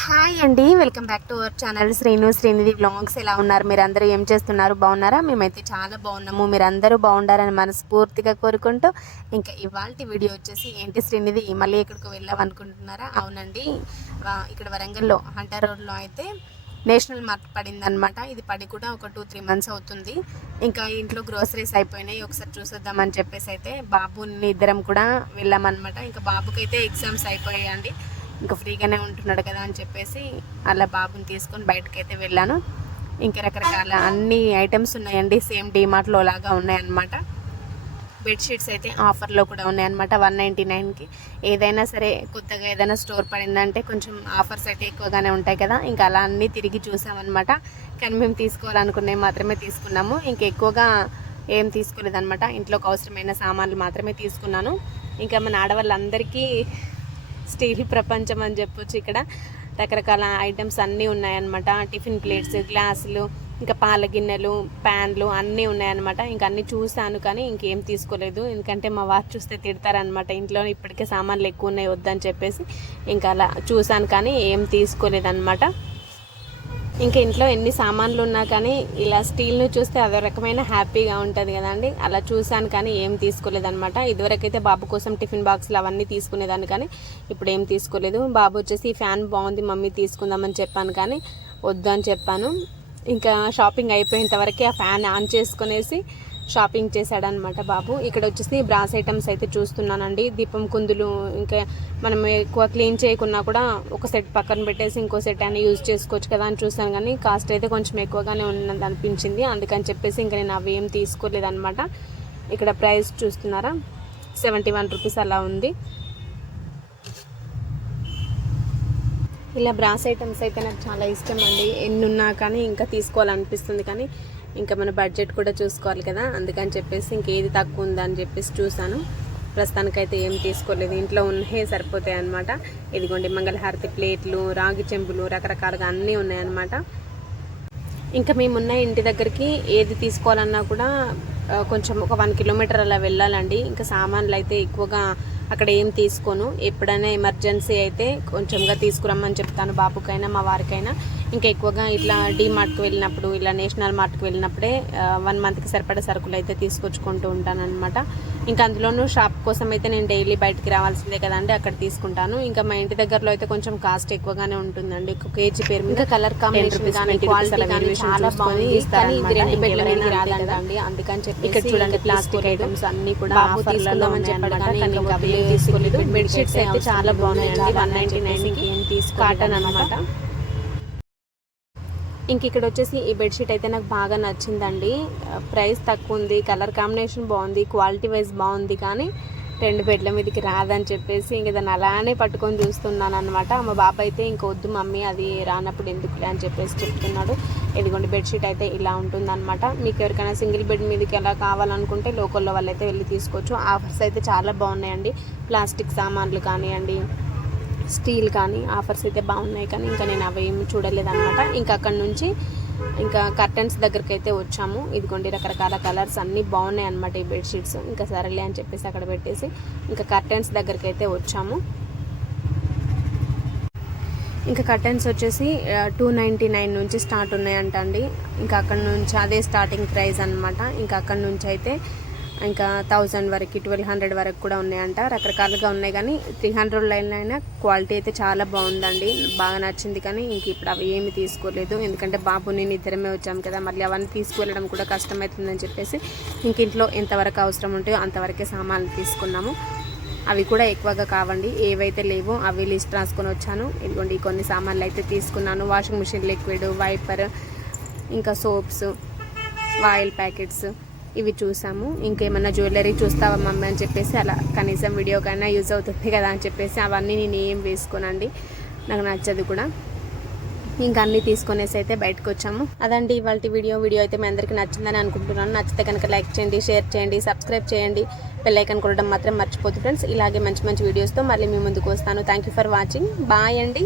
Hi అండి welcome back to our channel. Srinu Srinidhi blogs ఎలా ఉన్నారు? మీరు అందరూ ఏం చేస్తున్నారు? బాగున్నారా? మేమైతే చాలా బాగున్నాము. మీరు అందరూ మనస్ఫూర్తిగా కోరుకుంటూ ఇంకా ఇవాళ వీడియో వచ్చేసి ఏంటి శ్రీనిధి? మళ్ళీ ఎక్కడికి వెళ్ళామనుకుంటున్నారా అవునండి. ఇక్కడ వరంగల్లో హంటర్ రోడ్లో అయితే నేషనల్ మార్క్ పడింది అనమాట ఇది పడి కూడా ఒక టూ త్రీ మంత్స్ అవుతుంది. ఇంకా ఇంట్లో గ్రోసరీస్ అయిపోయినాయి. ఒకసారి చూసొద్దామని చెప్పేసి అయితే బాబుని ఇద్దరం కూడా వెళ్ళామన్నమాట. ఇంకా బాబుకైతే ఎగ్జామ్స్ అయిపోయాయండి. ఇంకా ఫ్రీగానే ఉంటున్నాడు కదా అని చెప్పేసి అలా బాబుని తీసుకొని బయటకు అయితే వెళ్ళాను. ఇంకా రకరకాల అన్ని ఐటమ్స్ ఉన్నాయండి. సేమ్ డీమార్ట్లో లాగా ఉన్నాయన్నమాట. బెడ్షీట్స్ అయితే ఆఫర్లో కూడా ఉన్నాయన్నమాట. వన్ నైంటీ నైన్కి ఏదైనా సరే కొత్తగా ఏదైనా స్టోర్ పడిందంటే కొంచెం ఆఫర్స్ అయితే ఎక్కువగానే ఉంటాయి కదా. ఇంకా అలా అన్నీ తిరిగి చూసామన్నమాట. కానీ మేము తీసుకోవాలనుకునే మాత్రమే తీసుకున్నాము. ఇంకా ఎక్కువగా ఏం తీసుకోలేదన్నమాట. ఇంట్లోకి అవసరమైన సామాన్లు మాత్రమే తీసుకున్నాను. ఇంకా మన ఆడవాళ్ళందరికీ స్టీల్ ప్రపంచం అని చెప్పొచ్చు ఇక్కడ. రకరకాల ఐటమ్స్ అన్నీ ఉన్నాయన్నమాట. టిఫిన్ ప్లేట్స్ గ్లాసులు ఇంకా పాల గిన్నెలు ప్యాన్లు అన్నీ ఉన్నాయన్నమాట. ఇంకా అన్నీ చూసాను కానీ ఇంకేం తీసుకోలేదు. ఎందుకంటే మా వారు చూస్తే తిడతారనమాట ఇంట్లో ఇప్పటికే సామాన్లు ఎక్కువ ఉన్నాయి వద్దని చెప్పేసి. ఇంకా అలా చూశాను కానీ ఏం తీసుకోలేదన్నమాట. ఇంకా ఇంట్లో ఎన్ని సామాన్లు ఉన్నా కానీ ఇలా స్టీల్ను చూస్తే అదో రకమైన హ్యాపీగా ఉంటుంది కదండి. అలా చూశాను కానీ ఏం తీసుకోలేదన్నమాట. ఇదివరకైతే బాబు కోసం టిఫిన్ బాక్స్లు అవన్నీ తీసుకునేదాన్ని కానీ ఇప్పుడు ఏం తీసుకోలేదు. బాబు వచ్చేసి ఫ్యాన్ బాగుంది మమ్మీ తీసుకుందామని చెప్పాను కానీ వద్దు అని చెప్పాను. ఇంకా షాపింగ్ అయిపోయేంత వరకే ఆ ఫ్యాన్ ఆన్ చేసుకునేసి షాపింగ్ చేశాడనమాట బాబు. ఇక్కడ వచ్చేసి బ్రాస్ ఐటమ్స్ అయితే చూస్తున్నానండి. దీపం కుందులు ఇంకా మనం ఎక్కువ క్లీన్ చేయకున్నా కూడా ఒక సెట్ పక్కన పెట్టేసి ఇంకో సెట్ అయినా యూజ్ చేసుకోవచ్చు కదా అని చూసాను కానీ కాస్ట్ అయితే కొంచెం ఎక్కువగానే ఉన్నది అనిపించింది. అందుకని చెప్పేసి ఇంకా నేను అవి ఏం తీసుకోలేదన్నమాట. ఇక్కడ ప్రైస్ చూస్తున్నారా? సెవెంటీ వన్ రూపీస్ అలా ఉంది. ఇలా బ్రాస్ ఐటమ్స్ అయితే నాకు చాలా ఇష్టం అండి ఎన్ని ఉన్నా కానీ ఇంకా తీసుకోవాలనిపిస్తుంది కానీ ఇంకా మన బడ్జెట్ కూడా చూసుకోవాలి కదా. అందుకని చెప్పేసి ఇంకేది తక్కువ ఉందని చెప్పేసి చూశాను. ప్రస్తుతానికైతే ఏం తీసుకోలేదు. ఇంట్లో ఉన్నే సరిపోతాయి అనమాట ఇదిగోండి మంగళహారతి ప్లేట్లు రాగి చెంబులు రకరకాలుగా అన్నీ ఉన్నాయన్నమాట. ఇంకా మేమున్న ఇంటి దగ్గరికి ఏది తీసుకోవాలన్నా కూడా కొంచెం ఒక వన్ కిలోమీటర్ అలా వెళ్ళాలండి. ఇంకా సామాన్లు అయితే ఎక్కువగా అక్కడ ఏం తీసుకోను. ఎప్పుడైనా ఎమర్జెన్సీ అయితే కొంచెంగా తీసుకురమ్మని చెప్తాను బాబుకైనా మా వారికైనా. ఇంకా ఎక్కువగా ఇట్లా డీ మార్ట్కి వెళ్ళినప్పుడు ఇలా నేషనల్ మార్ట్కి వెళ్ళినప్పుడే వన్ మంత్కి సరిపడే సరుకులు అయితే తీసుకొచ్చుకుంటూ ఉంటాను అనమాట ఇంకా అందులోనూ షాప్ కోసం అయితే నేను డైలీ బయటికి రావాల్సిందే కదండి అక్కడ తీసుకుంటాను. ఇంకా మా ఇంటి దగ్గరలో అయితే కొంచెం కాస్ట్ ఎక్కువగానే ఉంటుందండి. ఒక కేజీ పేరు మీద కలర్ కాంబినేషన్ కానీ క్వాలిటీ కానీ చాలా బాగుంది. కానీ ఇది రెండు బెడ్ల మీద రాదండి. అందుకని చెప్పి ఇక్కడ చూడండి ప్లాస్టిక్ ఐటమ్స్ అన్ని కూడా తీసుకుందామని చెప్పాడు కానీ ఇంకా ఏం తీసుకోలేదు బెడ్షీట్స్ అయితే చాలా బాగున్నాయండి. వన్ నైన్టీ నైన్ ఏం తీసుకో కాటన్ అనమాట ఇంక ఇక్కడ వచ్చేసి ఈ బెడ్షీట్ అయితే నాకు బాగా నచ్చిందండి. ప్రైస్ తక్కువ ఉంది. కలర్ కాంబినేషన్ బాగుంది. క్వాలిటీ వైజ్ బాగుంది కానీ రెండు బెడ్ల మీదకి రాదని చెప్పేసి ఇంక దాన్ని అలానే పట్టుకొని చూస్తున్నాను అనమాట మా బాబు అయితే ఇంక వద్దు మమ్మీ అది రానప్పుడు ఎందుకులే అని చెప్పేసి చెప్తున్నాడు. ఇదిగోండి బెడ్షీట్ అయితే ఇలా ఉంటుందన్నమాట. మీకు ఎవరికైనా సింగిల్ బెడ్ మీదకి ఎలా కావాలనుకుంటే లోకల్లో వాళ్ళైతే వెళ్ళి తీసుకోవచ్చు. ఆఫర్స్ అయితే చాలా బాగున్నాయండి. ప్లాస్టిక్ సామాన్లు కానివ్వండి స్టీల్ కానీ ఆఫర్స్ అయితే బాగున్నాయి కానీ ఇంకా నేను అవి ఏమి చూడలేదన్నమాట. ఇంకా అక్కడ నుంచి ఇంకా కర్టన్స్ దగ్గరికి అయితే వచ్చాము. ఇదిగోండి రకరకాల కలర్స్ అన్నీ బాగున్నాయి అనమాట ఈ బెడ్షీట్స్ ఇంకా సరేలే అని చెప్పేసి అక్కడ పెట్టేసి ఇంకా కర్టన్స్ దగ్గరికి అయితే వచ్చాము. ఇంకా కర్టెన్స్ వచ్చేసి టూ నైంటీ నైన్ నుంచి స్టార్ట్ ఉన్నాయంట అండి. ఇంకా అక్కడ నుంచి అదే స్టార్టింగ్ ప్రైస్ అనమాట ఇంకా అక్కడ నుంచి అయితే ఇంకా థౌజండ్ వరకు ట్వెల్వ్ హండ్రెడ్ వరకు కూడా ఉన్నాయంట. రకరకాలుగా ఉన్నాయి కానీ త్రీ హండ్రెడ్ లైన్ అయినా క్వాలిటీ అయితే చాలా బాగుందండి. బాగా నచ్చింది కానీ ఇంక ఇప్పుడు అవి ఏమి తీసుకోలేదు. ఎందుకంటే బాబు నేను ఇద్దరమే వచ్చాము కదా మళ్ళీ అవన్నీ తీసుకువెళ్ళడం కూడా కష్టమవుతుందని చెప్పేసి ఇంక ఇంట్లో ఎంతవరకు అవసరం ఉంటాయో అంతవరకే సామాన్లు తీసుకున్నాము. అవి కూడా ఎక్కువగా కావండి. ఏవైతే లేవో అవి లిస్ట్ రాసుకొని వచ్చాను. ఇదిగోండి కొన్ని సామాన్లు అయితే తీసుకున్నాను. వాషింగ్ మిషన్ లిక్విడ్ వైపర్ ఇంకా సోప్స్ ఆయిల్ ప్యాకెట్స్ ఇవి చూసాము. ఇంకేమన్నా జ్యువెలరీ చూస్తావా మమ్మీ అని చెప్పేసి అలా కనీసం వీడియోకైనా యూజ్ అవుతుంది కదా అని చెప్పేసి అవన్నీ నేను ఏం వేసుకోనండి. నాకు నచ్చదు కూడా. ఇంకా అన్ని తీసుకొనేసి అయితే బయటకు వచ్చాము అదండి ఇవాళ వీడియో. వీడియో అయితే మీ అందరికీ నచ్చిందని అనుకుంటున్నాను. నచ్చితే కనుక లైక్ చేయండి షేర్ చేయండి సబ్స్క్రైబ్ చేయండి. బెల్ ఐకాన్ కొట్టడం మాత్రం మర్చిపోద్దు ఫ్రెండ్స్. ఇలాగే మంచి మంచి వీడియోస్తో మళ్ళీ మీ ముందుకు వస్తాను. Thank you for watching. Bye అండి.